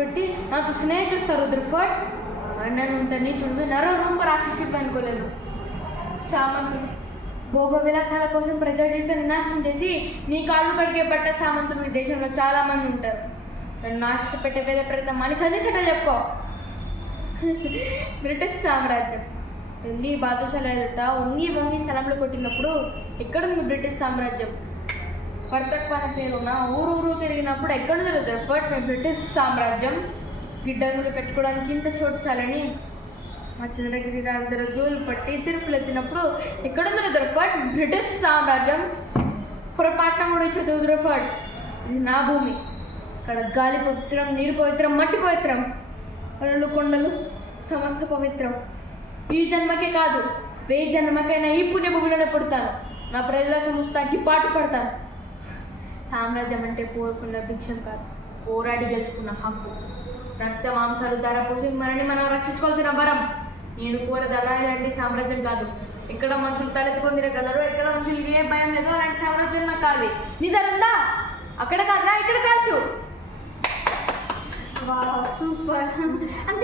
పెట్టి నాతో స్నేహం చేస్తారు రుద్రఫర్డ్. నేను ఇంత నీచుడు నరరూప రాక్షసుడు అనుకోలేదు. సామంతుడు భోగ విలాసాల కోసం ప్రజా జీవితాన్ని నాశనం చేసి నీ కాళ్ళు కడిగే బట్ట సామంతులు ఈ దేశంలో చాలా మంది ఉంటారు. నన్ను నాశనం పెట్టే పేద ప్రయత్నం అని చదివిసట చెప్పుకో. బ్రిటిష్ సామ్రాజ్యం ఢిల్లీ బాదుషాల ఎదుట వంగి వంగి స్థలంలో కొట్టినప్పుడు ఎక్కడుంది బ్రిటిష్ సామ్రాజ్యం? వర్తక్వాన పేరున ఊరు తిరిగినప్పుడు ఎక్కడుంది రుదర్ఫర్డ్ మీ బ్రిటిష్ సామ్రాజ్యం? గిడ్డంగులు పెట్టుకోవడానికి ఇంత చోటు చాలని మా చంద్రగిరి రాజధాని జోలు పట్టి తిరుపులు ఎత్తినప్పుడు ఎక్కడుంది రుదర్ఫర్డ్ బ్రిటిష్ సామ్రాజ్యం? పొరపాటున కూడా వచ్చేది రుదర్ఫర్డ్. ఇది నా భూమి. ఇక్కడ గాలి పవిత్రం, నీరు పవిత్రం, మట్టి పవిత్రం, అల్లు కొండలు సమస్త పవిత్రం. ఈ జన్మకే కాదు 1000 జన్మకైనా ఈ పుణ్యభూమిలోనే పుడతాను. నా ప్రజల సంస్థకి పాటు పడతాను. సామ్రాజ్యం అంటే కోరుకున్న భిక్షం కాదు, పోరాడి గెలుచుకున్న హక్కు. రక్త మాంసాలు ధర పోసి మనని మనం రక్షించుకోవాల్సిన వరం. నేను కోరదు అలాంటి సామ్రాజ్యం కాదు. ఎక్కడ మనుషులు తలెత్తుకొని తిరగలరు, ఎక్కడ మనుషులు ఏ భయం లేదో అలాంటి సామ్రాజ్యం నాకు కావాలి. నీ ధర ఉందా? అక్కడ కాదురా, ఇక్కడ కాల్చు. సూపర్. అంతే.